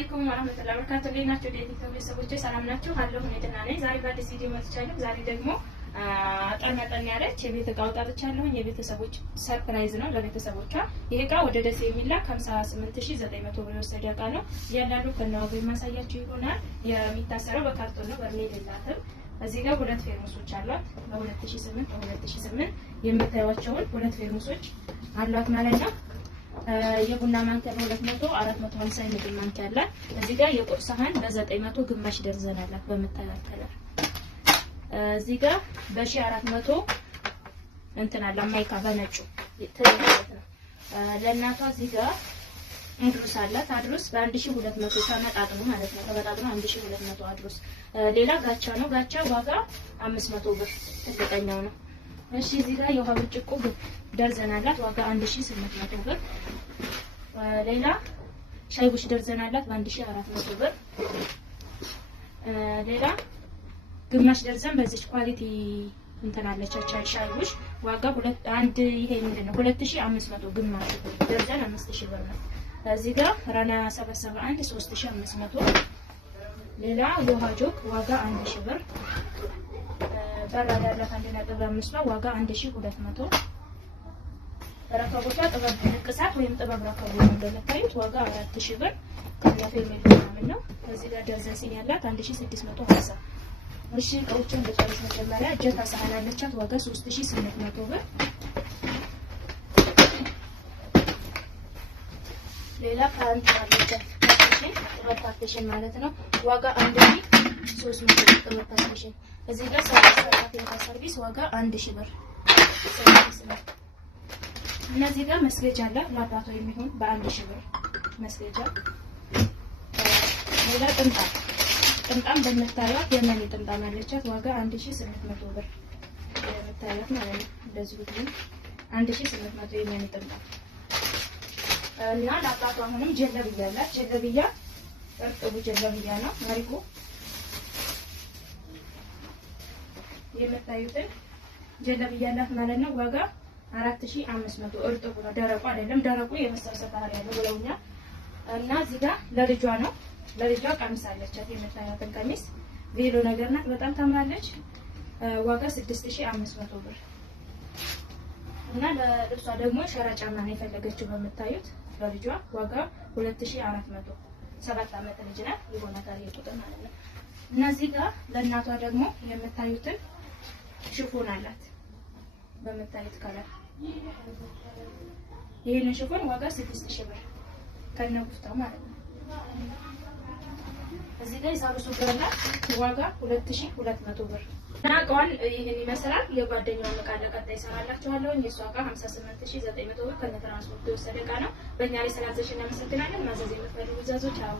አለይኩም ወራህመቱላሂ ወበረካቱሁ። ለናችሁ ዲጂታል ቤተሰቦቼ ሰላም ናችሁ? አለሁ እኔ ደህና ነኝ። ዛሬ በአዲስ ቪዲዮ መጥቻለሁ። ዛሬ ደግሞ ጠመጠን ያለች የቤት እቃ አውጥቻለሁ። የቤተሰቦች ሰርፕራይዝ ነው ለቤተሰቦቿ። ይሄ እቃ ወደ ደሴ የሚላክ 58900 ብር የወሰደ እቃ ነው። እያንዳንዱ ከነዋጋ የማሳያችሁ ይሆናል። የሚታሰረው በካርቶን ነው፣ በርሜል የላትም። እዚህ ጋር ሁለት ፌርሙሶች አሏት። በ2008 የምታዩዋቸውን ሁለት ፌርሙሶች አሏት ማለት ነው። የቡና ማንኪያ በ200 450 የምግብ ማንኪያ አላት። እዚህ ጋር የቁርስ ሳህን በ900 ግማሽ ደርዘን አላት በምታዩት ከለር። እዚህ ጋር በ1400 እንትን አለ ማይካ በነጩ ትልቅ ነው። ለእናቷ እዚህ ጋር አድሩስ አላት። አድሩስ በ1200 ተመጣጥኖ ማለት ነው። ተመጣጥኖ 1200 አድሩስ። ሌላ ጋቻ ነው። ጋቻ ዋጋ 500 ብር ትልቀኛው ነው። እሺ እዚህ ጋር የውሃ ብርጭቆ ደርዘን አላት። ዋጋ 1800 ብር። ሌላ ሻይ ቡሽ ደርዘን አላት በ1400 ብር። ሌላ ግማሽ ደርዘን በዚህ ኳሊቲ እንትን አለች ሻይ ቡሽ ዋጋ አንድ ይሄ ምንድነው 2500 ግማሽ ደርዘን 5000 ብር ነው። እዚህ ጋር ራና 771 3500። ሌላ የውሃ ጆክ ዋጋ 1000 ብር። በራዳ ያላት 1.5 ነው ዋጋ 1200። ረከቦቷ ጥበብ ንቅሳት ወይም ጥበብ ረከቦ ነው እንደምታዩት ዋጋ 4000 ብር ከነፌርሜል ምናምን ነው። እዚህ ጋር ደርዘን ሲኒ ያላት 1650። እሺ እቃዎችን በጨርስ መጀመሪያ እጀታ ሳህን አለቻት ዋጋ 3800 ብር። ሌላ ፓንት አለቻት ጥበብ ፓርቲሽን ማለት ነው ዋጋ 1300 ጥበብ ፓርቲሽን። እዚህ ጋር ሰርቪስ ዋጋ 1000 ብር። እነዚህ ጋር መስገጃ አለ ለአባቷ የሚሆን በ1000 ብር መስገጃ። ሌላ ጥምጣም በምታዩት የመኒ ጥምጣም አለቻት ዋጋ 1800 ብር የምታዩት ማለት ነው። እንደዚህ ሁሉ 1800 የመኒ ጥምጣም እና ለአባቷ አሁንም ጀለብያ አላት። ጀለብያ እርጥቡ ጀለብያ ነው ማሪኮ የምታዩትን ጀለብያ አላት ማለት ነው። ዋጋ 4500 እርጥቡ ነው፣ ደረቁ አይደለም። ደረቁ የመሰብሰብ ባህሪ ያለው ብለውኛል። እና እዚህ ጋር ለልጇ ነው። ለልጇ ቀሚስ አለቻት የምታዩትን ቀሚስ ቬሎ ነገር ናት፣ በጣም ታምራለች። ዋጋ 6500 ብር። እና ለልብሷ ደግሞ ሸራ ጫማ ነው የፈለገችው በምታዩት ለልጇ ዋጋ 2400። 7 ዓመት ልጅ ናት ይሆናታል የቁጥር ማለት ነው። እና እዚህ ጋር ለእናቷ ደግሞ የምታዩትን ሽፎን አላት በምታዩት ከለር። ይሄንን ሽፎን ዋጋ 6000 ብር ከነጉፍታው ማለት ነው። እዚህ ጋር የሳብሱ ብርና ዋጋ 2200 ብር። እና እቃዋን ይሄን ይመስላል። የጓደኛውን እቃ ለቀጣይ እሰራላችኋለሁ። የሷ እቃ 58900 ብር ከነትራንስፖርት የወሰደ እቃ ነው። በእኛ ላይ ስላዘዝሽ እናመሰግናለን። ማዘዝ የምትፈልጉ ዛዞች አዎ